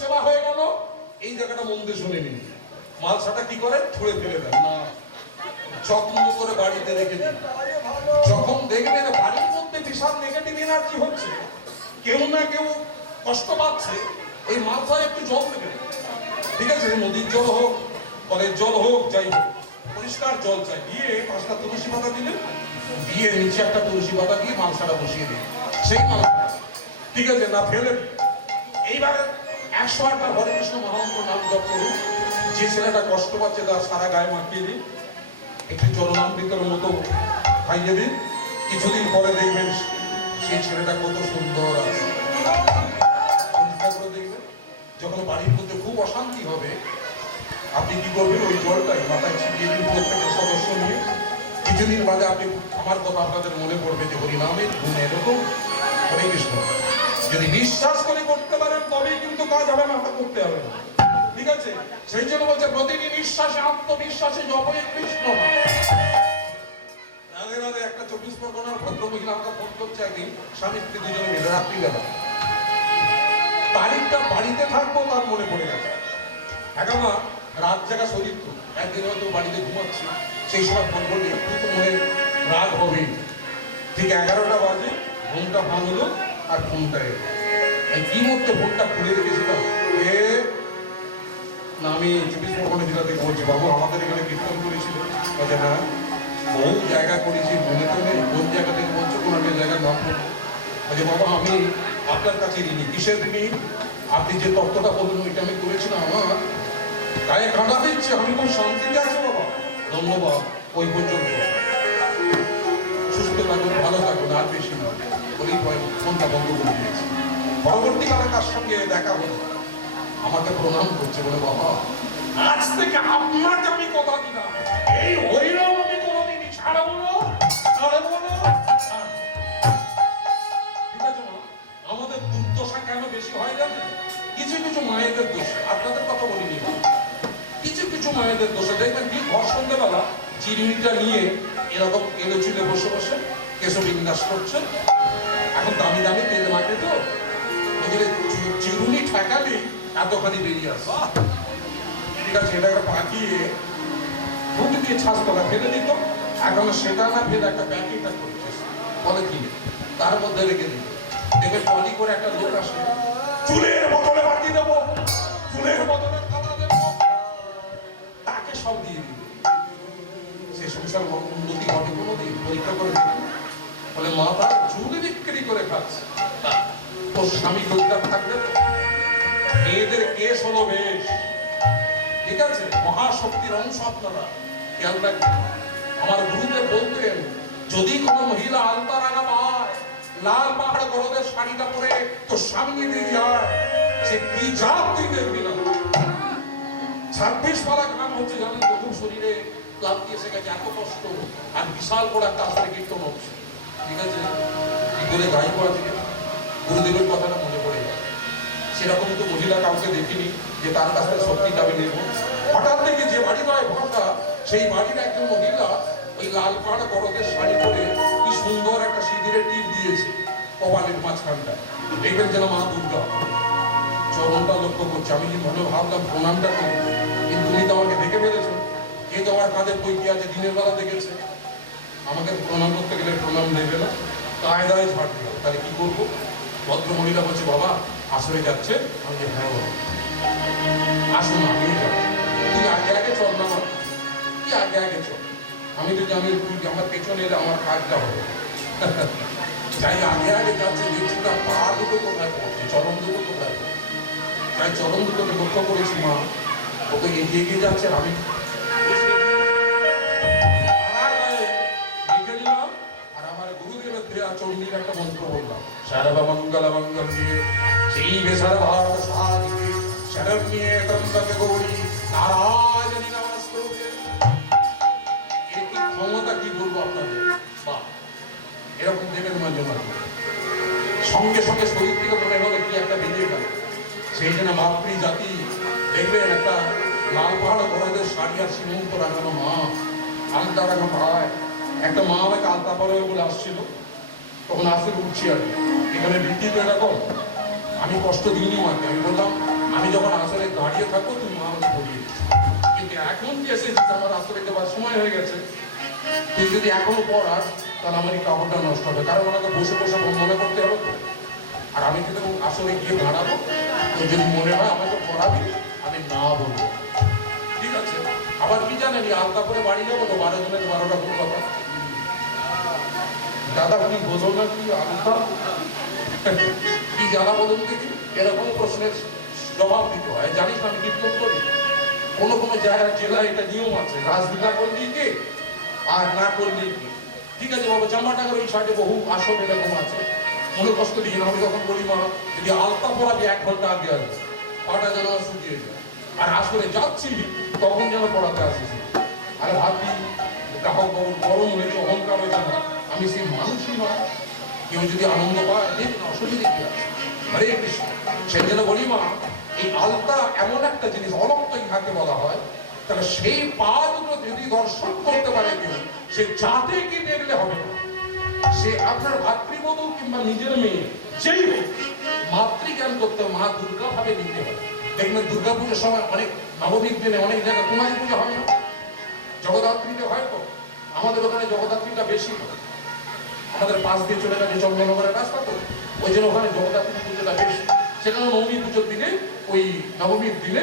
সেবা হয়ে গেল। এই জায়গাটা মন দিয়ে শুনে নিন, মালসাটা কি করে ছুঁড়ে ফেলে দেন না, যত্ন করে বাড়িতে রেখে দিন। যখন দেখবেন বাড়ির মধ্যে বিশাল নেগেটিভ এনার্জি হচ্ছে, কেউ না কেউ কষ্ট পাচ্ছে, এই মালসায় একটু জল দেবেন। ঠিক আছে, নদীর জল হোক, কলের জল হোক, যাই হোক, পরিষ্কার জল চাই। দিয়ে 5টা তুলসী পাতা দিলেন, দিয়ে নিচে একটা তুলসী পাতা দিয়ে মালসাটা বসিয়ে দিন। সেই মালসাটা, ঠিক আছে, না ফেলে দিন। এইবার 108 বার হরে কৃষ্ণ মহামন্ত্র নাম জপ করুন। যে ছেলেটা কষ্ট পাচ্ছে তার সারা গায়ে মাখিয়ে দিন, একটি চরণামৃতের মতো খাইয়ে দিন। কিছুদিন পরে দেখবেন সেই ছেলেটা কত সুন্দর আছে। দেখবেন যখন বাড়ির মধ্যে খুব অশান্তি হবে, আপনি কি করবেন, ওই জলটাই মাথায় ছিটিয়ে দিন প্রত্যেকের সদস্য নিয়ে। কিছুদিন বাদে আপনি আমার কথা আপনাদের মনে পড়বে যে হরিনামের গুণ এরকম। হরে কৃষ্ণ। যদি বিশ্বাস করে করতে পারেন তবেই কিন্তু কাজ হবে, না করতে হবে না। ঠিক আছে, সেই জন্য বলছে প্রতিটি নিঃশ্বাসে আত্মবিশ্বাসে জপে কৃষ্ণ। রাধে রাধে। একটা 24 পরগনার ভদ্র মহিলা আমাকে ফোন করছে একদিন, স্বামী স্ত্রী দুজনে মিলে রাত্রিবেলা। তারিখটা বাড়িতে থাকবো তার মনে পড়ে গেছে। একামা রাত জায়গা শরীর তো, একদিন হয়তো বাড়িতে ঘুমাচ্ছি, সেই সময় ফোন করলে একটু তো মনে রাগ হবেই। ঠিক 11টা বাজে ঘুমটা ভাঙলো আর ফোনটা এলো। কি মধ্যে ফোনটা খুলে রেখেছিলাম, না আমি 24 পরগনা জেলা থেকে বলছি, বাবু আমাদের এখানে কীর্তন করেছিল। বলছে হ্যাঁ, বহু জায়গা করেছি, মনে তো নেই কোন জায়গা থেকে বলছো, কোন একটা জায়গার নাম বলছো। বলছে বাবা আমি আপনার কাছে ঋণী। কিসের ঋণী? আপনি যে তত্ত্বটা বললেন ওইটা আমি করেছিলাম, আমার গায়ে কাঁটা দিচ্ছে, আমি খুব শান্তিতে আছি বাবা। ধন্যবাদ, ওই পর্যন্ত। সুস্থ থাকুন, ভালো থাকুন, আর বেশি না। বলেই ফোনটা বন্ধ করে দিয়েছি। পরবর্তীকালে তার সঙ্গে দেখা হলো, আমাকে প্রণাম করছে, বলে বাবা আজ থেকে আপনাকে আমি কথা দিলাম, এই হরিনাম আমি কোনোদিনই ছাড়বো না, ছাড়বো না। ঠিক আছে না? আমাদের দুর্দশা কেন বেশি হয় জানেন? কিছু কিছু মায়েদের দোষে, আপনাদের কথা বলিনি, কিছু কিছু মায়েদের দোষে দেখবেন কি ঘর সন্ধ্যেবেলা চিরুনিটা নিয়ে এরকম এলো চুলে বসে বসে কেশবিন্যাস করছে। এখন দামি দামি তেল মাখে তো, চিরুনি ঠেকালেই এতখানি বেরিয়ে আসে। ঠিক আছে, এটাকে পাকিয়ে মুখে দিয়ে ছাঁচতলা ফেলে দিত। এখন সেটা না ফেলে একটা প্যাকেটটা করছে পলিথিনে, তার মধ্যে রেখে দিত। দেখে টলি করে একটা লোক আসে, চুলের বদলে বাটি দেবো, চুলের বদলে কাদা দেবো, তাকে সব দিয়ে দিত। সে সংসার উন্নতি ঘটে কোনোদিন? পরীক্ষা করে দিত। বলে মা তার চুল বিক্রি করে খাচ্ছে, তোর স্বামী রোজগার থাকবে? মেয়েদের কেস হলো বেশ, ঠিক আছে, মহাশক্তির অংশ আপনারা খেয়াল রাখবেন। আমার গুরুদেব বলতেন, যদি কোন মহিলা আলতা রাঙা পায়, লাল পাহাড় গরদের শাড়িটা পরে তোর সামনে দিয়ে যায়, সে কি জাত তুই দেখবি না। 26 পালা গান হচ্ছে জানেন তো, খুব শরীরে ক্লান্তি এসে গেছে, এত কষ্ট, আর বিশাল বড় একটা আসলে কীর্তন হচ্ছে। ঠিক আছে, কি করে গাইব আজকে? গুরুদেবের কথাটা মনে পড়ে যায়। সেরকম তো মহিলা কাউকে দেখিনি যে তার কাছে শক্তিটা আমি নেব। হঠাৎ থেকে যে বাড়ি নয় ভরসা, সেই বাড়ির একজন মহিলা ওই লাল পাড় বড়দের শাড়ি পরে কি সুন্দর একটা সিঁদুরের টিপ দিয়েছে কপালের মাঝখানটা, দেখবেন যেন মা দুর্গা। চরণটা লক্ষ্য করছে, আমি কি মনে ভাবলাম প্রণামটা করি, কিন্তু তুমি তো আমাকে দেখে ফেলেছো। কে তোমার কাঁধে বই কি আছে, দিনের বেলা দেখেছে, আমাকে প্রণাম করতে গেলে প্রণাম দেবে না, কায়দায় ছাড় দিল। তাহলে কি করবো? ভদ্র মহিলা বলছে বাবা আসরে যাচ্ছে। আমি যে হ্যাঁ আসুন, আমিও যাবো। তুই আগে আগে চল না, কি আগে আগে চল, আমি তো জানি আমার পেছনে এলে আমার কাজটা হবে। যাই আগে আগে যাচ্ছে, দেখছি না পা দুটো কোথায় পড়ছে, চরম দুটো কোথায় পড়ছে। তাই চরম দুটোকে লক্ষ্য করেছি, মা ও তো এগিয়ে এগিয়ে যাচ্ছে, আমি দেখে নিলাম। আর আমার গুরুদেবের দেয়া চণ্ডীর একটা মন্ত্র বললাম, সর্বমঙ্গল মঙ্গল দিয়ে সেই বেসার ভারত সাহায্যে শরণ্যে ত্রম্বকে গৌরী নারায়ণী নমস্তুতে। এর কি ক্ষমতা, কি বলবো আপনাদের। বাহ, এরকম দেবেন মাঝে মাঝে, সঙ্গে সঙ্গে শরীর থেকে মনে হলে কি একটা বেরিয়ে গেল। সেই জন্য মাতৃ জাতি দেখবেন একটা লাল পাহাড় বড়দের শাড়ি আর সীমন্ত রাখানো মা, আলতা রাখা ভাই। একটা মা আমাকে আলতা পরে বলে আসছিল, তখন আসলে উঠছি আর কি, এখানে ভিত্তি তো এরকম। আমি কষ্ট দিইনি মাকে, আমি বললাম আমি যখন আসলে দাঁড়িয়ে থাকবো তুমি মা আমাকে পড়িয়ে দিচ্ছ, কিন্তু এখন যে এসেছিস আমার আসলে দেওয়ার সময় হয়ে গেছে, তুই যদি এখনো পড়াস তাহলে আমার এই কাপড়টা নষ্ট হবে, কারণ আমাকে বসে বসে মনে করতে হবে তো। আর আমি কিন্তু আসলে গিয়ে দাঁড়াবো, তো যদি মনে হয় আমাকে পড়াবি আমি না বলবো, ঠিক আছে? আবার কি জানেন, আলতা করে বাড়ি যাবো তো 12 জনের 12টা কোনো কথা। দাদা তুমি বোঝো না কি আলতা কি জানা বলুন দেখি, এরকম প্রশ্নের জবাব দিতে হয়। জানিস না আমি কীর্তন করি, কোনো কোনো জায়গায় জেলায় এটা নিয়ম আছে, রাজনীতি করলেই কে আর না করলেই কি। ঠিক আছে বাবা, জামা টাকার ওই সাইডে বহু আসন এরকম আছে, মনে কষ্ট দিই না। আমি যখন বলি মা যদি আলতা পড়াবি 1 ঘন্টা আগে আসবে, পাটা যেন শুকিয়ে যায়, আর আসলে যাচ্ছি তখন যেন পড়াতে আসিস। আরে ভাবি গ্রাহক বাবুর গরম হয়েছে, অহংকার হয়েছে না, আমি সেই মানুষই নয়। কেউ যদি আনন্দ পায় দেখুন, অসুবিধে কি আছে? হরে কৃষ্ণ। সেই জন্য বলি মা, এই আলতা এমন একটা জিনিস, অলক্ত ইহাকে বলা হয়, তাহলে সেই পা দুটো যদি দর্শন করতে পারে কেউ, সে যাতে কি দেখলে হবে না, সে আপনার ভাতৃবধূ কিংবা নিজের মেয়ে যেই হোক, মাতৃজ্ঞান করতে মা দুর্গা ভাবে নিতে হবে। দেখবেন দুর্গা পুজোর সময় অনেক নবমীর দিনে অনেক জায়গায় কুমারী পুজো হয় না, জগদ্ধাত্রীতে হয় তো। আমাদের ওখানে জগদ্ধাত্রীটা বেশি হয়, আমাদের পাশ দিয়ে চলে যাবে চন্দ্রনগরের রাস্তা তো, ওই জন্য ওখানে জগদ্ধাত্রী পুজোটা বেশি। সেখানে নবমী পুজোর দিনে, ওই নবমীর দিনে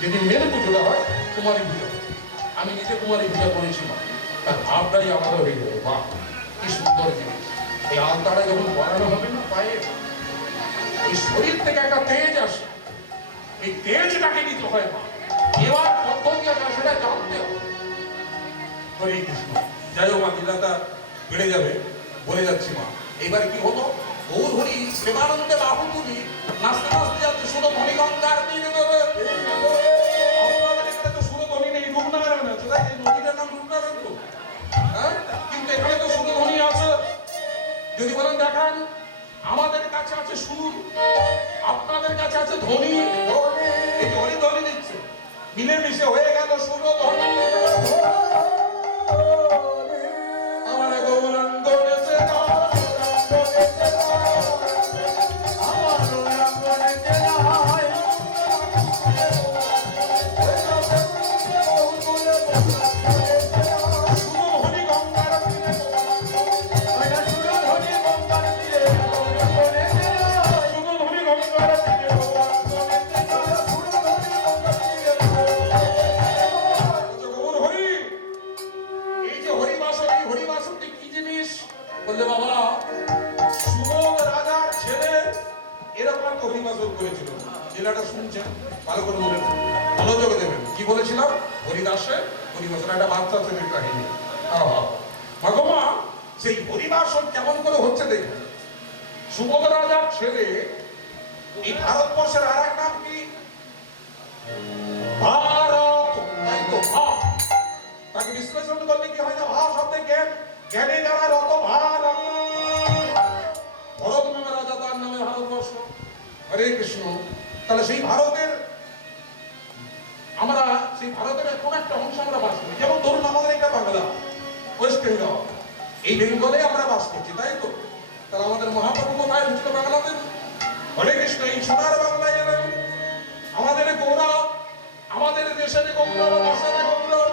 যেদিন মেন পুজোটা হয় কুমারী পুজো। আমি নিজে কুমারী পূজা করেছিলাম, তার ভাবটাই আলাদা হয়ে যাবে। বাহ কি সুন্দর জিনিস! এই আলতাটা যখন পরানো হবে না পায়ে, এই শরীর থেকে একটা তেজ আসে, এই তেজটাকে নিতে হয় মা। এবার পদ্ধতি আছে সেটা জানতে হবে। হরে কৃষ্ণ। যাই হোক মা, লীলাটা বেড়ে যাবে, বলে যাচ্ছি মা। এবারে কি হলো, গৌর হরি প্রেমানন্দে বাহু তুলি নাচতে নাচতে যাচ্ছে, শুধু ধনিগঙ্গার তীরে দেবে। আপনাদের এখানে তো শুধু ধনী নেই, রূপনারায়ণ আছে, তাই এই নদীটার নাম রূপনারায়ণ তো, হ্যাঁ? কিন্তু এখানে তো শুধু ধনী আছে। যদি বলেন দেখান, আমাদের কাছে আছে সুর, আপনাদের কাছে আছে ধনী। এই ধনী ধনী দিচ্ছে, মিলেমিশে হয়ে গেল সুর ধনী। আমার গৌরাঙ্গ নেচে না, আমার গৌরাঙ্গ নেচে না, বললে বাবা সুবোধ রাজার ছেলে এরকম তো হরিবাসর করেছিল। জেলাটা শুনছেন ভালো করে মনোযোগ দেবেন। কি বলেছিলাম? হরিদাসের হরিবাসর একটা বাচ্চা ছেলের কাহিনী। ভগমা সেই হরিবাসর কেমন করে হচ্ছে দেখুন। সুবোধ রাজার ছেলে, এই ভারতবর্ষের আর এক নাম কি? ভারত, তাই তো ভা। তাকে বিশ্লেষণ করলে কি হয় না, ভা শব্দে জ্ঞান, জ্ঞানে যারা রত ভারত, ভরত নামে রাজা, তার নামে ভারতবর্ষ। হরে কৃষ্ণ। তাহলে সেই ভারতের, আমরা সেই ভারতের কোন একটা অংশ আমরা বাস করি। যেমন ধরুন আমাদের একটা বাংলা, ওয়েস্ট বেঙ্গল, এই বেঙ্গলে আমরা বাস করছি, তাই তো? তাহলে আমাদের মহাপ্রভু কোথায় ঢুকলো? বাংলাতে। হরে কৃষ্ণ। এই সোনার বাংলায় এলেন, আমাদের গৌরব, আমাদের দেশের গৌরব, ভাষার গৌরব।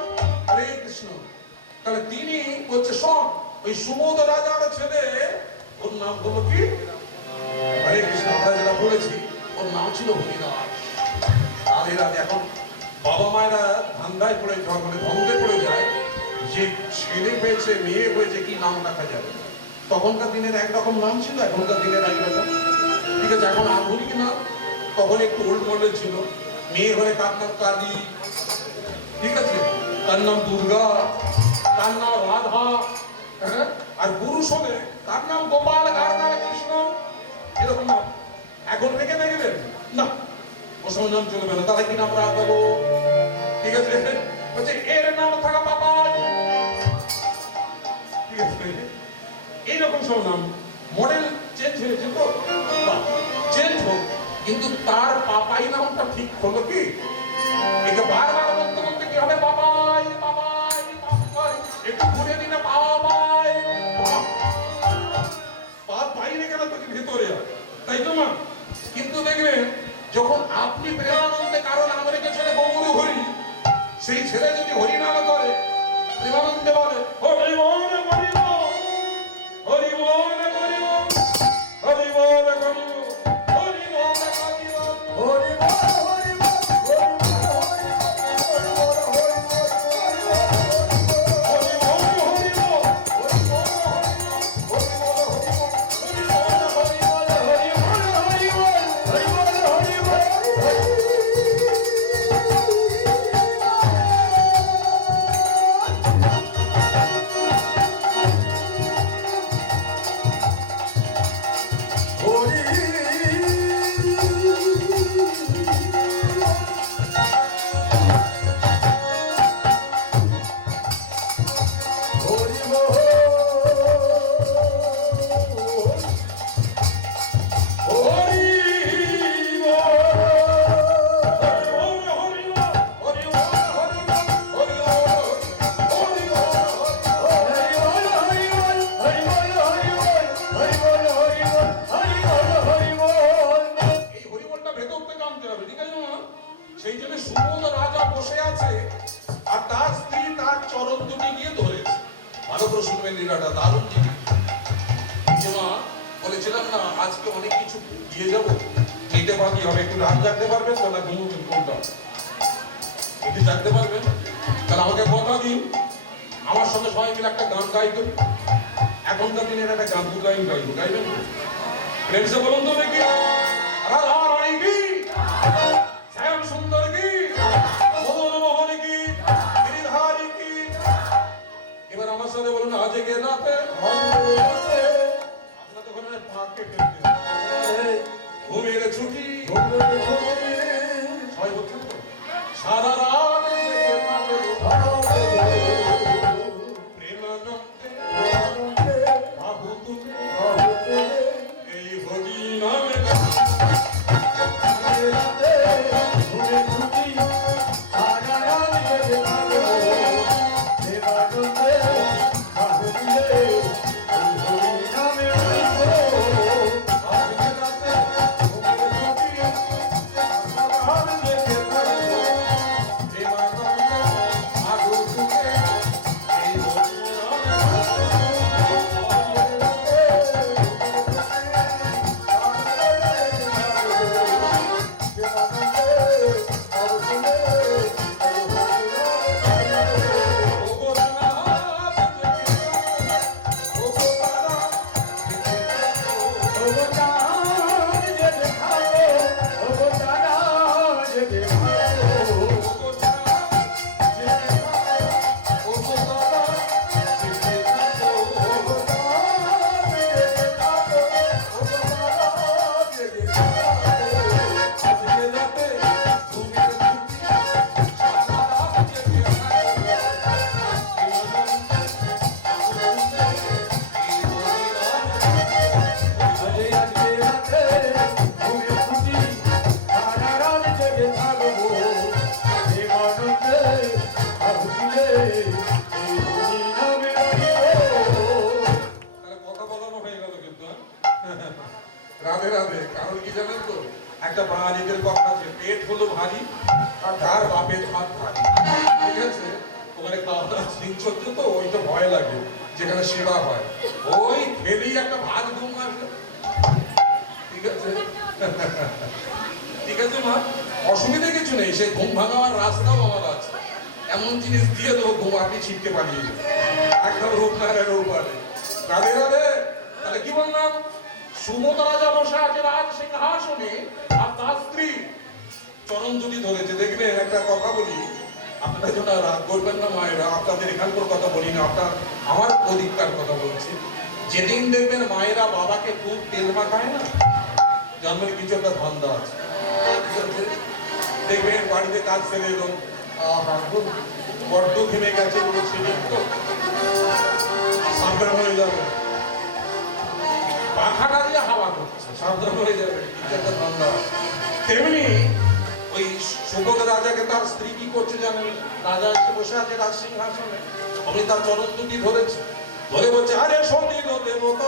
হরে কৃষ্ণ। তাহলে তিনি হচ্ছে সব ওই সুবোধ রাজার ছেলে, ওর নাম হলো কি? হরে কৃষ্ণ। আমরা যেটা বলেছি ওর নাম ছিল হরিদাস। রাধে এখন বাবা মায়েরা ধান্দায় পড়ে যাওয়া, মানে ধন্দে পড়ে যায় যে ছেলে হয়েছে মেয়ে হয়েছে কি নাম রাখা যাবে। তখনকার দিনের একরকম নাম ছিল, এখনকার দিনের একরকম। ঠিক আছে, এখন আধুনিক নাম, তখন একটু ওল্ড মডেল ছিল। মেয়ে হলে তার নাম কালী, ঠিক আছে, তার নাম দুর্গা, তার নাম রাধা, আর পুরুষ হলে তার নাম গোপাল, কার নাম কৃষ্ণ, এরকম নাম। এখন রেখে দেখবেন না, ওসব নাম চলবে না। তাহলে কি নাম রাখবো? ঠিক আছে, বলছে এর নাম থাকা পাপা, ঠিক আছে, এইরকম সব নাম। মডেল চেঞ্জ হয়েছে তো, চেঞ্জ হোক, কিন্তু তার পাপাই নামটা ঠিক হলো কি? একে বারবার বলতে বলতে কি হবে? পাপাই পাপাই পাপাই, একটু ঘুরে দিনে পাপাই, পাপ বাইরে গেলে তো ভেতরে, তাই তো মা? কিন্তু দেখবেন যখন আপনি আজকে অনেক কিছু দিয়ে যাবো, নিতে বাকি হবে। একটু রাত জাগতে পারবেন তো না ঘুমোবেন কোনটা? একটু জাগতে পারবেন? তাহলে আমাকে কথা দিন, আমার সঙ্গে সবাই মিলে একটা গান গাইতো। এখনকার দিনের একটা গান দু লাইন গাইবো, গাইবেন তো? প্রেম সে বলুন তো দেখি। রাধা রানী কি, শ্যাম সুন্দর কি, মদন মোহন কি, গিরিধারী কি। এবার আমার সাথে বলুন, আজ কে রাতে আপনার তো ওখানে পাকে ফেলতে ঘুমের ছুটি সবাই বলছেন তো, সারা রাত প্রেমানন্দে বাহু তুলে এই ভোগী নামে রাধে রাধে। কারণ কি জানেন তো, একটা বাঙালিদের কথা আছে, পেট হলো ভারী আর তার বাপের ভাত ভারী। ঠিক আছে, ওখানে খাওয়া দাওয়া চলছে তো, ওইটা ভয় লাগে যেখানে সেবা হয়, ওই খেলেই একটা ভাত ঘুম আসবে। ঠিক আছে ঠিক আছে মা, অসুবিধা কিছু নেই, সে ঘুম ভাঙাবার রাস্তাও আমার আছে। এমন জিনিস দিয়ে দেবো ঘুম আপনি ছিটকে পালিয়ে যাবেন একদম রূপনারায়ণের উপরে। রাধে রাধে। তাহলে কি বললাম, সুমত রাজা বসে আছে রাজ সিংহাসনে, আর তার স্ত্রী চরণ জুটি ধরেছে। দেখবেন একটা কথা বলি, আপনারা যেন রাগ করবেন না মায়েরা, আপনাদের এখানকার কথা বলি না, আপনার আমার অধিকার কথা বলছি। যেদিন দেখবেন মায়েরা বাবাকে খুব তেল মাখায় না, জন্মের কিছু একটা ধান্দা আছে। দেখবেন বাড়িতে কাজ সেরে এলো, বড্ড ঘেমে গেছে, সেদিন তো সাবধান হয়ে যাবে, পাখাটা দিয়ে হাওয়া করছে, সাবধান হয়ে যাবে, কিছু একটা ধান্দা আছে। তেমনি ওই সুবোধ রাজাকে তার স্ত্রী কি করছে জানেন? রাজা এসে বসে আছে রাজ সিংহাসনে, উনি তার চরণ দুটি ধরেছে, ধরে বলছে, আরে সন্দিগ্ধ দেবতা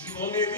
জীবনের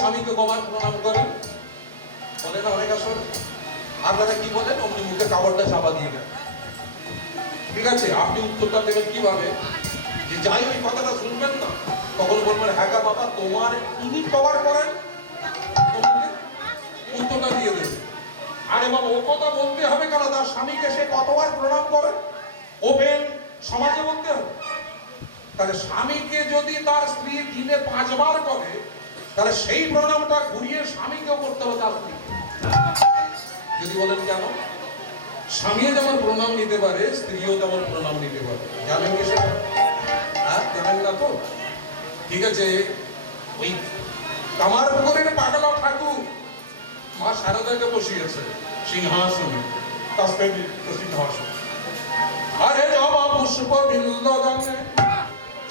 স্বামীকে কবার প্রণাম করেন বলে না অনেক আসল। আপনারা কি বলেন? অমনি মুখে কাপড়টা চাপা দিয়ে দেন। ঠিক আছে, আপনি উত্তরটা দেবেন কিভাবে? যে যাই ওই কথাটা শুনবেন না, তখন বলবেন, হ্যাঁ বাবা তোমার ইনি কবার করেন, তোমাকে উত্তরটা দিয়ে দেবে। আরে বাবা ও কথা বলতে হবে কেন? তার স্বামীকে সে কতবার প্রণাম করে ওপেন সমাজে বলতে হবে। তাহলে স্বামীকে যদি তার স্ত্রী দিনে 5 বার করে, তাহলে সেই প্রণামটা ঘুরিয়ে স্বামীকেও করতে হবে তার স্ত্রীকে। যদি বলেন কেন? স্বামীও যেমন প্রণাম নিতে পারে, স্ত্রীও তেমন প্রণাম নিতে পারে। জানেন কি সেটা? হ্যাঁ, জানেন না তো? ঠিক আছে, ওই কামারপুকুরের পাগলা ঠাকুর মা শারদাকে বসিয়েছে সিংহাসনে, সিংহাসন। আরে জবা পুষ্প বিল্লদানে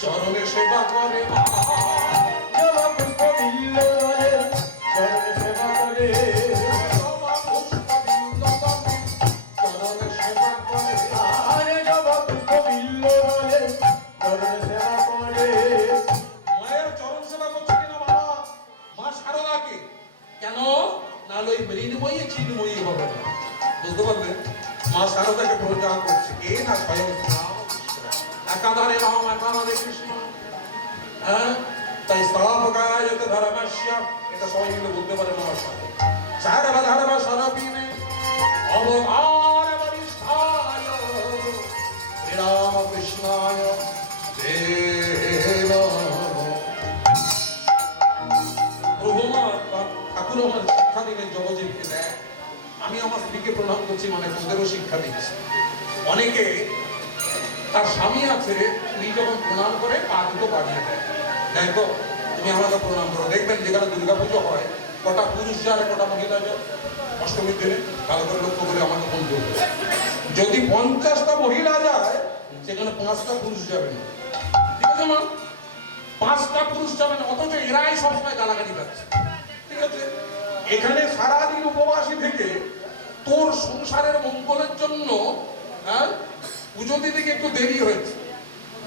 চরণে সেবা করে মা, জবা পুষ্প বিল্লদানে চরণে সেবা করে, জবা পুষ্প বিল্লদানে চরণে সেবা করে। আরে জবা পুষ্প বিল্লদানে চরণে সেবা করে। মায়ের চরণ সেবা করছে কিনা বাবা মা শারদাকে? কেন? নাহলে ওই মৃন্ময়ী চিন্ময়ী হবে না। বুঝতে পারলেন? মা শারদাকে প্রচার করছে কে না স্বয়ং একাধারে রাম একাধারে কৃষ্ণ। হ্যাঁ, তাই স্থাপকায়ত ধর্মস্য, এটা সবাই মিলে বলতে পারে আমার সাথে। সারবা ধর্ম সরপিনে অবতার বরিষ্ঠায় শ্রীরাম কৃষ্ণায় দে নমঃ। প্রভু ঠাকুর আমার শিক্ষা দিলেন জগজীবকে। দেখ, আমি আমার স্ত্রীকে প্রণাম করছি মানে তোদেরও শিক্ষা দিচ্ছি। অনেকে তার স্বামী আছে, স্ত্রী যখন প্রণাম করে পা দুটো বাড়িয়ে দেয়, দেখো তুমি আমাকে প্রণাম করো। দেখবেন যেখানে দুর্গাপুজো হয় কটা পুরুষ যায় আর কটা মহিলা যায় অষ্টমীর দিনে, ভালো করে লক্ষ্য করে আমাকে ফোন করবে। যদি 50টা মহিলা যায় সেখানে 5টা পুরুষ যাবে না। ঠিক আছে মা? 5টা পুরুষ যাবে না, অথচ এরাই সবসময় গালাগালি পাচ্ছে। ঠিক আছে, এখানে সারাদিন উপবাসী থেকে তোর সংসারের মঙ্গলের জন্য পুজো দিতে একটু দেরি হয়েছে।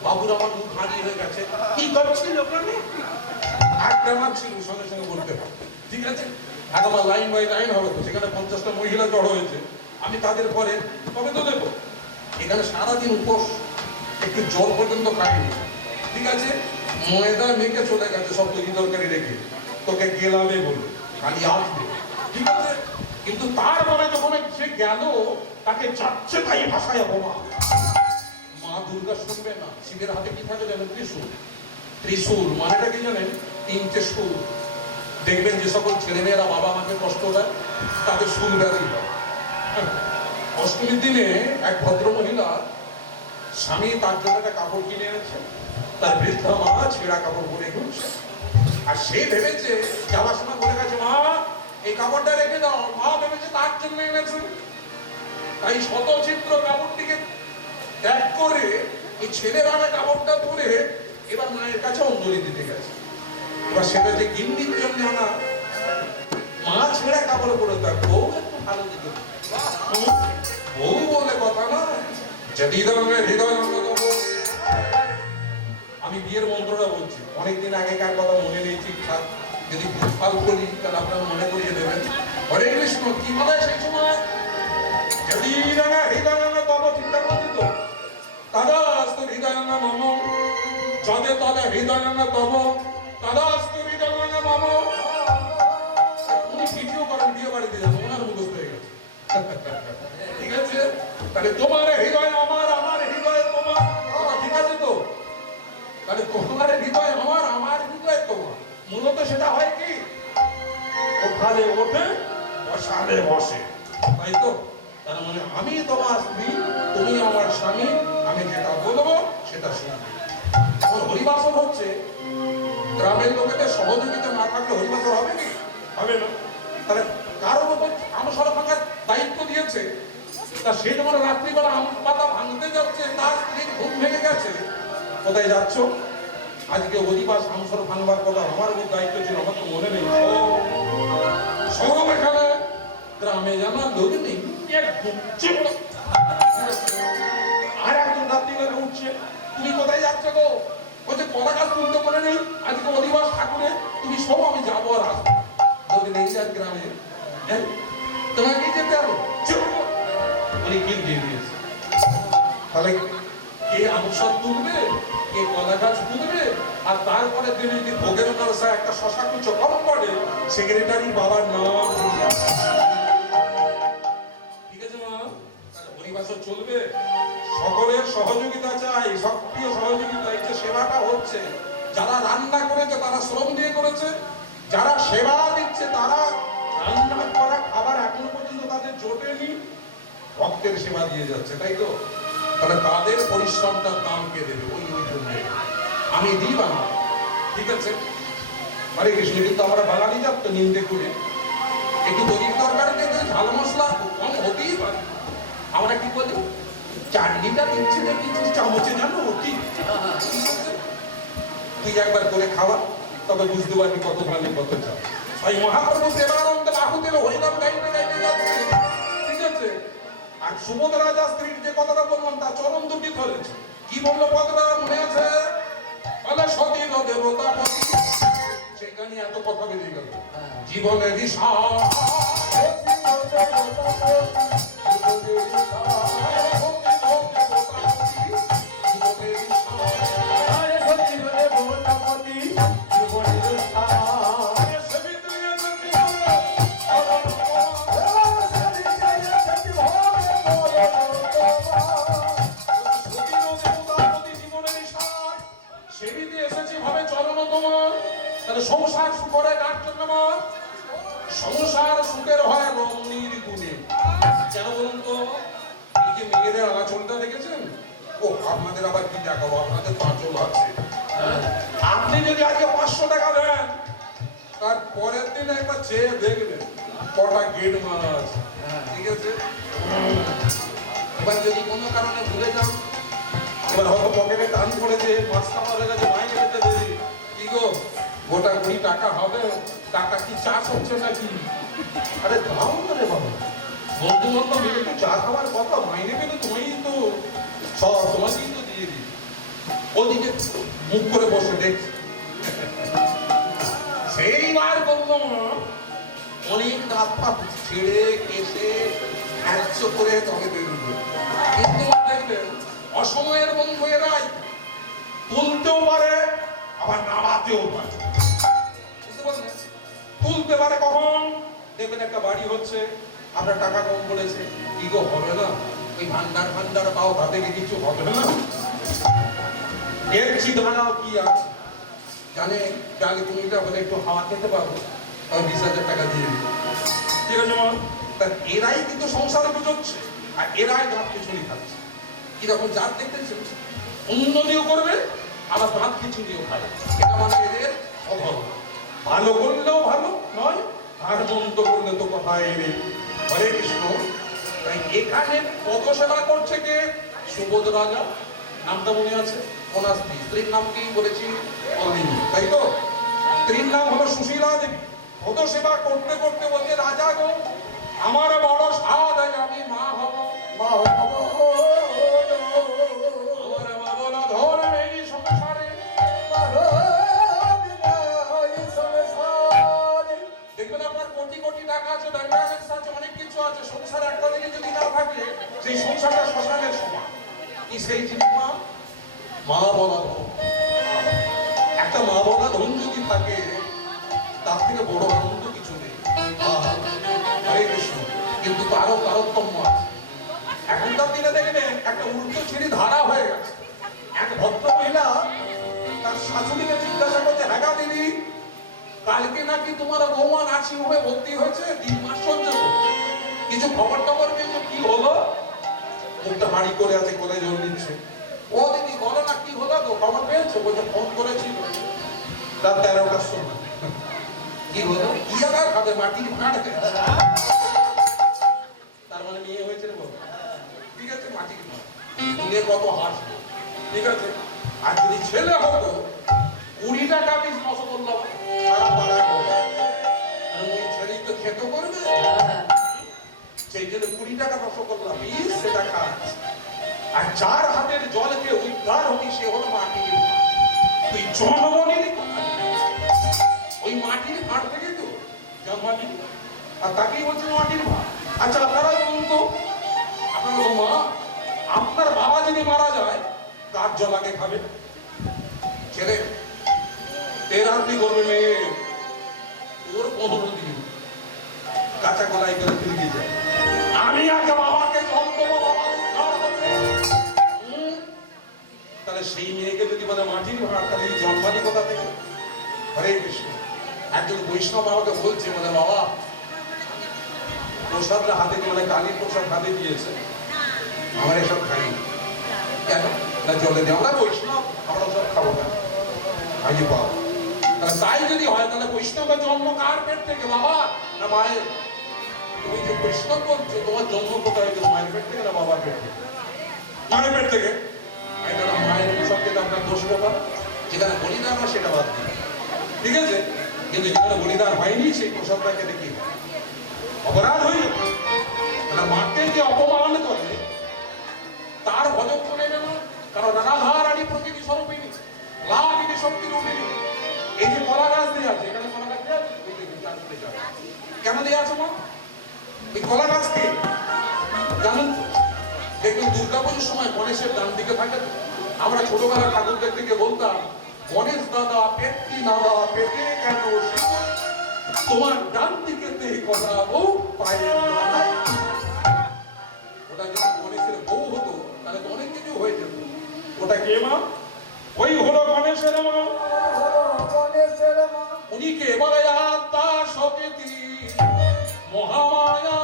বাবুর আমার মুখ হারিয়ে হয়ে গেছে, কি করছিল ওখানে? আড্ডা ছিল, সঙ্গে সঙ্গে বলতে হবে। ঠিক আছে, আমার লাইন বাই লাইন হবে তো, সেখানে 50টা মহিলা জড়ো হয়েছে, আমি তাদের পরে তবে তো দেবো। এখানে সারাদিন উপোস, একটু জল পর্যন্ত খাইনি। ঠিক আছে, ময়দা মেখে চলে গেছে সব তৈরি তরকারি রেখে, তোকে গেলাবে বলে খালি আসবে। ঠিক আছে, কিন্তু তারপরে যখন সে গেল তাকে যাচ্ছে তাই ভাষায় অপমান। মা দুর্গা শুনবে না। শিবের হাতে কি থাকে জানেন? ত্রিশূল। ত্রিশূল মানেটা কি জানেন? 3টে শুল। দেখবেন যে সকল ছেলেমেয়েরা বাবা মাকে কষ্ট দেয় তাদের শুল ব্যাধি হয়। অষ্টমীর দিনে এক ভদ্র মহিলা স্বামী তার জন্য একটা কাপড় কিনে এনেছে, তার বৃদ্ধা মা ছেঁড়া কাপড় পরে ঘুরছে, আর সে ভেবেছে যাওয়ার সময় বলে গেছে মা এই কাপড়টা রেখে দাও। মা ভেবেছে তার জন্য এনেছে, তাই শতচিত্র কাপড়টিকে ত্যাগ করে এই ছেলের আনা কাপড়টা পরে এবার মায়ের কাছে অঞ্জলি দিতে গেছে। এবার সেটা যে গিন্নির জন্য আনা, মা ছেঁড়া কাপড় পরে তার বউ একটু ভালো দিতে, বউ বলে কথা না। যদি হৃদয় আমি বিয়ের মন্ত্রটা বলছি, অনেকদিন আগেকার কথা মনে নেই ঠিকঠাক, যদি ভুলভাল করি তাহলে আপনারা মনে করিয়ে দেবেন। হরে কৃষ্ণ কি বলে সেই সময়? যদি হৃদয় তব, চিন্তা করছি তো, তদাস্তু হৃদয় মম, যদে তদে হৃদয় তব, তদাস্তু হৃদয় মম। উনি ভিডিও করেন, বিয়ে বাড়িতে যান, ওনার মুখস্থ হয়ে গেছে। ঠিক আছে, তাহলে তোমার হৃদয় আমার, আমার হৃদয় তোমার, ঠিক আছে তো? তাহলে তোমার হৃদয় আমার, আমার হৃদয় তোমার। মূলত সেটা হয় কি? ওখানে ওঠে বসালে বসে, তাই তো? তার মানে আমি তোমার স্ত্রী, তুমি আমার স্বামী, আমি যেটা বলবো সেটা শুনবে। এখন হরিবাসন হচ্ছে, গ্রামের লোকেদের সহযোগিতা না থাকলে হরিবাসন হবে কি? হবে না। তাহলে কারোর উপর আমসর ভাঙার দায়িত্ব দিয়েছে, তা সে যখন রাত্রিবেলা আম পাতা ভাঙতে যাচ্ছে, তার স্ত্রীর ঘুম ভেঙে গেছে, কোথায় যাচ্ছ? আজকে হরিবাস আমসর ভাঙবার কথা আমার উপর দায়িত্ব ছিল, আমার তো মনে নেই। সব এখানে গ্রামে জানার লোক নেই, আর একজন রাত্রিবেলা উঠছে, তুমি কোথায় যাচ্ছ গো? বলছে কলা গাছ তুলতে মনে নেই, আজকে অধিবাস ঠাকুরে, তুমি সব আমি যাবো আর আসবো। যদি নেই যার গ্রামে, তোমাকে যেতে হবে, উনি গিল দিয়ে দিয়েছে। তাহলে কে আমসর তুলবে, কে কলা গাছ তুলবে, আর তারপরে তিনি যদি ভোগের নরসা একটা শশা কুচো কম পড়ে, সেক্রেটারি বাবার নাম। ঠিক আছে মা? হরিবাসর চলবে, সকলের সহযোগিতা চাই, সক্রিয় সহযোগিতা। এই যে সেবাটা হচ্ছে, যারা রান্না করেছে তারা শ্রম দিয়ে করেছে, যারা সেবা দিচ্ছে তারা রান্না করা খাবার এখনো পর্যন্ত তাদের জোটেনি, ভক্তের সেবা দিয়ে যাচ্ছে, তাই তো? তাহলে তাদের পরিশ্রমটার দাম কে দেবে? ওই জন্য আমি দিই বা না, ঠিক আছে? হরে কৃষ্ণ। কিন্তু আমরা বাঙালি জাত তো নিন্দে করে একটু তরির তরকারিতে একটু ঝাল মশলা কম হতেই পারে। আমরা কি বলি, চাটনিটা দিচ্ছে না কিছু চামচে জানো অতি। তুই একবার করে খাওয়া, তবে বুঝতে পারবি কত ভালো কত চাও। ওই মহাপ্রভু প্রেমানন্দে বাহুদেব হরিনাম গাইতে গাইতে যাচ্ছে, ঠিক আছে। আর সুভদ্রা যা স্ত্রীর যে কথাটা বললাম তা চরম দুটি ফলেছে। কি বললো পদরা মনে আছে? বলে সতী দেবতা পতি, সেখানে এত কথা বেরিয়ে গেল। জীবনের সংসার সুখরে কার জন্য? সংসার সুখের হয় রমণীর গুণে। কেন বলুন তো? এই যে মেয়েদের আঁচলটা দেখেছেন, ও আপনাদের আবার কি দেখাবো, আপনাদের তো আঁচল আছে। আপনি যদি আজকে 500 টাকা দেন, তার পরের দিন একবার চেয়ে দেখবেন কটা গেট মারা আছে, ঠিক আছে। এবার যদি কোনো কারণে ভুলে যান, এবার হয়তো পকেটে টান পড়েছে, 5 টাকা হয়ে গেছে, মাইনে দিতে দেরি, কি গো গোটা 20 টাকা হবে, টাকা কি চাষ হচ্ছে নাকি? আরে দাও না রে বাবা, বন্ধু বান্ধব মিলে একটু চা খাওয়ার কথা, মাইনে পেলে তোমায় তো সব তোমাকেই তো দিয়ে দিই। ওদিকে মুখ করে বসে দেখছি, সেইবার বললো অনেক রাত পাত ছেড়ে কেসে হ্যাচ্ছ করে তবে বেরোবে। কিন্তু দেখবেন অসময়ের বন্ধু এরাই তুলতেও পারে আবার নামাতেও পারে, বুঝতে পারলেন? তুলতে পারে কখন? দেখবেন একটা বাড়ি হচ্ছে, আপনার টাকা কম পড়েছে, কি গো হবে না? ওই ভান্ডার পাও, তাতে কি কিছু হবে না? দেখছি ধারাও কি আছে জানে, জানে তুমি এটা বলে একটু হাওয়া খেতে পারবো, তাও 20,000 টাকা দিয়ে দিই, ঠিক আছে মা? তা এরাই কিন্তু সংসারে বুঝচ্ছে, আর এরাই দাঁত খিচুড়ি খাচ্ছে। কিরকম জাত দেখতেছেন? উন্নতিও করবে আবার দাঁত খিচুড়িও খায়, এটা মানে এদের অভাব। ভালো করলেও ভালো নয়, আর মন্দ করলে তো কথাই নেই। হরে কৃষ্ণ। তাই এখানে পদসেবা করছে কে? সুবোধ রাজা, নামটা মনে আছে? ওনার স্ত্রীর নাম কি বলেছি? অলিনী, তাই তো? স্ত্রীর নাম হলো সুশীলা দেবী। পদসেবা করতে করতে বলছে, রাজা গো আমার বড় সাধ, আমি মা হব, আমার বাবলা ধরে এই সংসারে। দেখবেন আপনার কোটি কোটি টাকা আছে, ব্যাংক ব্যালেন্স আছে, অনেক কিছু আছে, সংসার একটা দিকে যদি না থাকে, সেই সংসারটা শ্মশানের সমান। কি সেই জিনিস? মা বলা ধন। একটা মা বলা ধন যদি থাকে, তার থেকে বড় আনন্দ কিছু নেই। হরে কৃষ্ণ। কিন্তু তারও তারতম্য আছে। এখনকার দিনে দেখবেন একটা উল্টো ছিঁড়ি ধারা হয়ে গেছে। এক ভদ্র মহিলা তার শাশুড়িকে জিজ্ঞাসা করছে, হ্যাঁ গা দিদি, কালকে নাকি তোমার বৌমা নার্সিং হোমে ভর্তি হয়েছে, 3 মাস সহ্য করছে, কিছু খবর টবর পেয়েছো, কি হলো? মুখটা হাঁড়ি করে আছে, কোলে জল নিচ্ছে। ও দিদি বলো না, কি হলো তো, খবর পেয়েছো? বলছে ফোন করেছিল রাত 11টার সময়। কি হলো? কি আবার খাবে, মাটির ভাঁড়। তার মানে মেয়ে হয়েছে রে বাবা, ঠিক আছে, মাটির ভাঁড় শুনে কত হাসবে, ঠিক আছে। আর যদি ছেলে হতো, 20 টাকা পিস রসগোল্লা সারা পাড়ায় করবে, ওই ছেলেই তো খেতে করবে, সেই জন্য 20 টাকা রসগোল্লা পিস সেটা খাচ্ছে। আর যার হাতের জলকে উদ্ধার হবি, সে হলো মাটির ভাঁড়। তুই জন্মনিলি ওই মাটির ভাঁড় থেকে তো জন্মানি, আর তাকেই বলছে মাটির ভাঁড়। আচ্ছা আপনারাই বলুন তো, আপনার মা, আপনার বাবা যদি মারা যায়, কার জল আগে খাবে? ছেলে। তেরাত্রি করবে মেয়ে, ওর 15 দিন কাঁচা গলায় করে ফিরে যায়, আমি আগে বাবাকে জল দেবো, বাবা উদ্ধার হবে। তাহলে সেই মেয়েকে যদি বলে মাটির ভাঁড়, তাহলে এই জন্মানি কোথা থেকে? হরে কৃষ্ণ। একজন বৈষ্ণব আমাকে বলছে, মানে বাবা প্রসাদটা হাতে দিয়ে, মানে কালীর প্রসাদ হাতে দিয়েছে, আমার এসব খাই কেন না, জলে দিয়ে, আমরা বৈষ্ণব, আমরা সব খাবো না। আমি পাবো তাহলে তাই যদি হয় তাহলে বৈষ্ণবের জন্ম কার পেট থেকে, বাবা না মায়ের? তুমি যে বৈষ্ণব বলছো, তোমার জন্ম কোথায় হয়েছিল, মায়ের পেট থেকে না বাবার পেট থেকে? মায়ের পেট থেকে। মায়ের সবকে আপনার দোষ কথা, যেখানে বলিদান হয় সেটা বাদ দিন, ঠিক আছে? কিন্তু যেখানে বলিদান হয়নি সেই প্রসাদটাকে দেখি অপরাধ হয়ে যেত। তাহলে মাকে যে অপমান করে তার ভজত্ব নেবে না, কারণ রাধারানী প্রকৃতি স্বরূপিনী, লাভিনী শক্তি রূপিনী। এই যে কলা গাছ দিয়ে আছে, এখানে কলা গাছ দিয়ে আছে, কেন দিয়ে আছে মা? এই কলা গাছ দিয়ে জানেন তো, দেখবেন দুর্গাপুজোর সময় গণেশের ডান দিকে থাকে। আমরা ছোটবেলা ঠাকুরদের দিকে বলতাম, গণেশ দাদা পেটটি নাদা পেটে কেন তোমার ডান দিকে কথা বউ পায়ে। ওটা যদি গণেশের বউ হতো তাহলে তো অনেক কিছু হয়ে যেত। ওটা কে মা? ওই হলো গণেশের মা। উনি কে বলে আত্মা শক্তি মহামায়া।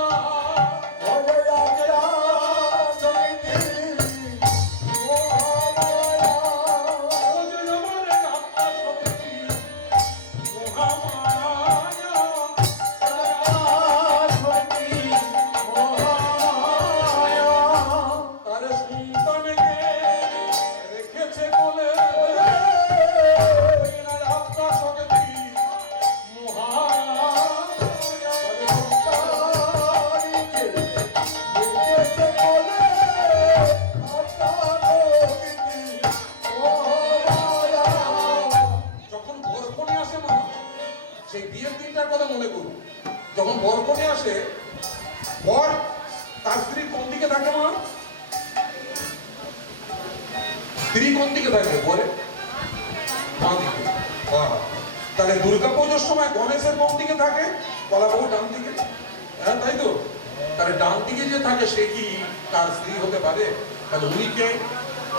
সেই বিয়ের দিনটার কথা মনে করুন, যখন বর কনে আসে, বর তার স্ত্রী কোন দিকে থাকে মা? স্ত্রী কোন দিকে থাকে? বলে বাঁ দিকে। তাহলে দুর্গা পুজোর সময় গণেশের কোন দিকে থাকে? বলা বউ ডান দিকে। হ্যাঁ তাই তো। তাহলে ডান দিকে যে থাকে সে কি তার স্ত্রী হতে পারে? তাহলে উনিকে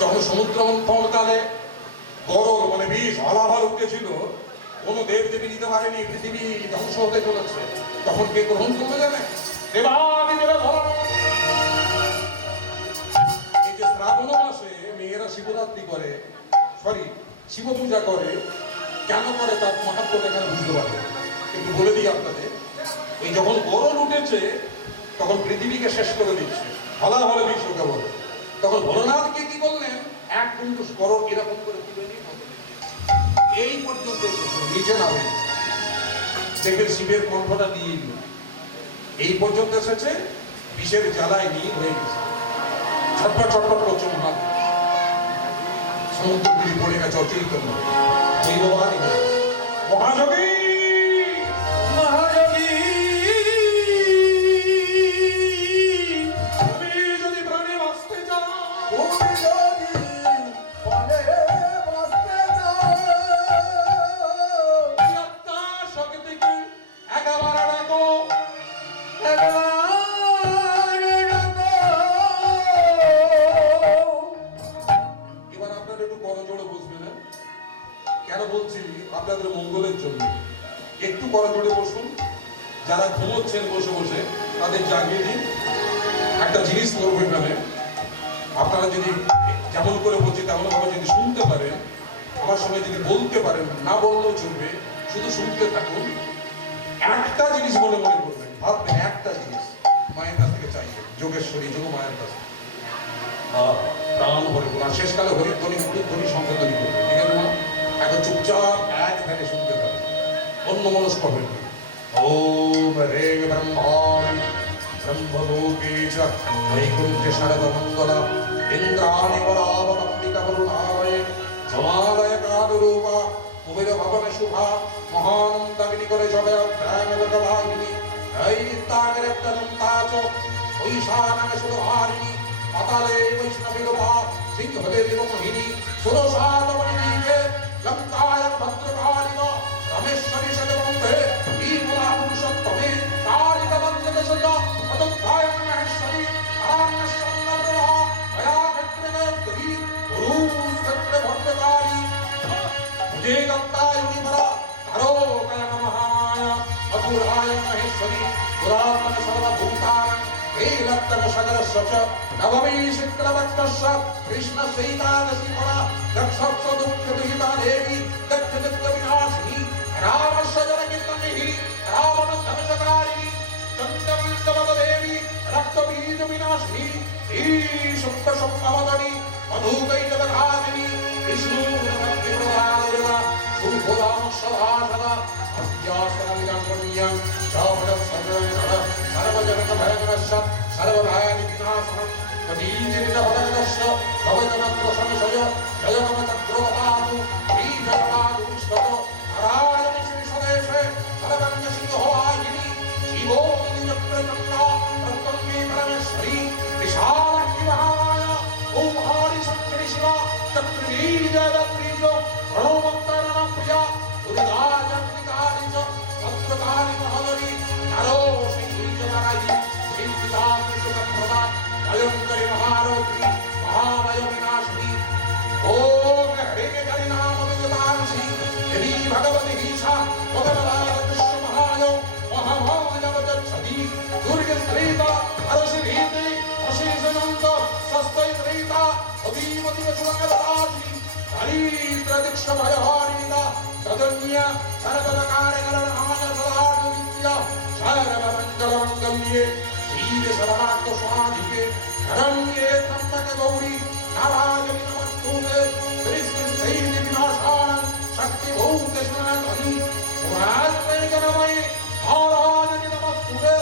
যখন সমুদ্র মন্থনকালে গরল মানে বিষ হলাহল উঠেছিল, কোন দেব দেবী নিতে পারেনি, পৃথিবী ধ্বংস হতে চলেছে, তখন কে গ্রহণ করবে জানে? দেবাদিদেবের ধরন। এই যে শ্রাবণ মাসে মেয়েরা শিবরাত্রি করে, সরি শিব পূজা করে, কেন করে তার মাহাত্ম্য এখানে বুঝতে পারবে। একটু বলে দিই আপনাদের, এই যখন গরল উঠেছে তখন পৃথিবীকে শেষ করে দিচ্ছে, হলাহলে বিশ্বকে বলে। তখন ভোলানাথকে কি করলেন? এক কুণ্ড গরল এরকম করে তুলে নিয়ে এই পর্যন্ত নিচে নামে, দেখবেন শিবের কণ্ঠটা দিয়ে এই পর্যন্ত এসেছে, বিষের জ্বালায় নীল হয়ে গেছে, ছটপট ছটপট করছে মহান সমুদ্র গুলি পড়ে গেছে অচরিত মহাযোগী মহাযোগী। তুমি যদি প্রাণে বাঁচতে চাও, আপনাদের মঙ্গলের জন্য একটু করজোড়ে বসুন। যারা ঘুমোচ্ছেন বসে বসে তাদের জাগিয়ে দিন। একটা জিনিস করবো এখানে, আপনারা যদি যেমন করে বলছি তেমন ভাবে যদি শুনতে পারেন, আমার সঙ্গে যদি বলতে পারেন, না বললেও চলবে, শুধু শুনতে থাকুন। একটা জিনিস মনে মনে করবেন, ভাববেন একটা জিনিস মায়ের কাছ থেকে চাইবেন, যোগেশ্বরী যোগ মায়ের কাছে প্রাণ ভরে আর শেষকালে হরিধ্বনি হরিধ্বনি সংশোধনী করবে, ঠিক আছে না? এখন চুপচাপ এক ধ্যানে শুনতে পাবে, অন্য মনস্ক হবেন। ওম রে ব্রহ্মাণ ব্রহ্মলোকে চ বৈকুণ্ঠে শরদমঙ্গল ইন্দ্রাণি বরাবতম্বিকা বরুণালয়ে সমালয় কালরূপা কুবের ভবন শুভা মহানন্দাবিনী করে জবে ধ্যান ভগবাহিনী ঐরিত্তাগের একটা দন্তাচ ঐশানামে সুরহারিণী পাতালে বৈষ্ণবীরূপা সিংহদের মোহিনী সুরসাতমণি দীপে লঙ্কায় ভদ্রকালিক রমেশ্বরী শতবন্ধে ভীমলা পুরুষোত্তমে কালিকা বন্ধদেশজ অদধ্যায় মহেশ্বরী আরাণ্যশন্নপ্রভা ভয়াক্ষেত্রে গুরুক্ষেত্রে ভদ্রকালী যে দত্তায়ুনি পরা ধরোকয় মহামায়া মধুরায় মহেশ্বরী পুরাতন সর্বভূতান लीलत्तम सगरस्य च नवमी शुक्लपक्षस्य कृष्णस्यैकादशी परा दक्षस्य दुःखदुहिता देवी दक्षदित्य विनाशिनी रामस्य जनकीर्तनिः रावणध्वंसकारिणी चण्डमुण्डमददेवी रक्तबीजविनाशिनी श्रीशुक्लशुक्लवदनी मधुकैटवघातिनी विष्णुरमध्यप्रदादेवा शुभोदामशदाशदा अत्यासनविदङ्गमीयं श्रावणसर्वमेधः सर्वजनकभयकरस्य सर्वभयविनाशनं कदीनिरभयकरस्य भवतमत्रसंशय जयमतद्रोदातु श्रीधर्मादु विश्वतो नारायण श्रीसदेशे सरगण्यसिंहवाहिनी जीवोनिजप्रचण्डा प्रत्तङ्गे परमेश्वरी विशालाक्षि महामाया ओंहारि शक्ति शिवा चक्रीजदत्रीजो प्रणोमत्तरणप्रिया दुर्गाजन्विकारि च भद्रकारि महदरी नरो श्रीजनरायि श्रीपितामृषुकप्रदा भयङ्करि महारोत्री महामय विनाशिनी ओम हरिके नाम विजतांसि देवी भगवती ईशा भगवदाय कृष्ण महायो महामायवदच्छति दुर्गे स्त्रीता हरसिरीति अशेषनन्त सस्तैत्रीता अधीमति वसुरङ्गदासी दरिद्र दीक्ष भयहारिणा तदन्य सर्वकारकरण आय सदार्थ विद्या सर्वमङ्गलमङ्गल्ये श्रीरे सर्वार्थ स्वाधिके शरण्ये त्र्यम्बके गौरी नारायणि नमस्तुते श्री विनाशानं शक्ति भूते सनातनी पुरात्मैकनमयि नारायणि नमस्तुते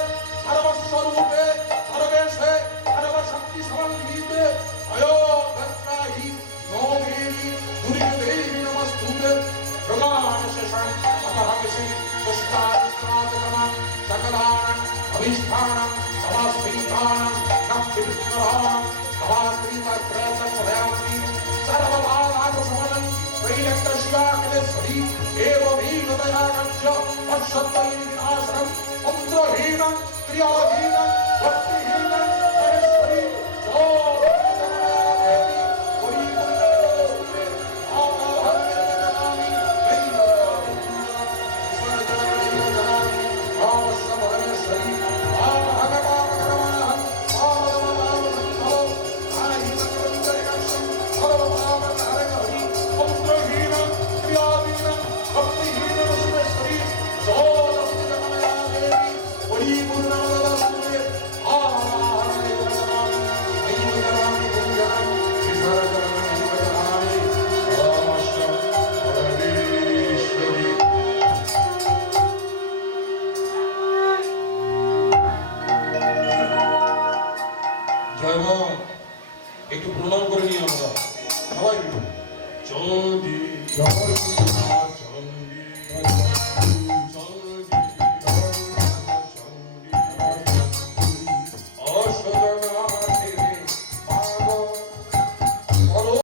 सर्वस्वरूपे सर्वेशे सर्वशक्ति समन्विते अयोध्याहि नौदेवी दुर्गे देवी नमस्तुते प्रमाणशेषं अतहविषि दुष्टादिष्टादिकमं सकलानं अभिष्ठानं समास्तीतानं नक्षिविष्णुरानं समास्तीतत्रयसंसदयामि सर्वबाधाकुशमनं त्रैलक्यशिवाकिलेश्वरी एवमेवतया गच्छ पश्यत्वैर्विनाशनं मन्त्रहीनं क्रियाहीनं भक्तिहीनं महेश्वरी একটু প্রণাম করে নিই আমরা সবাই চন্ডী চন্ডী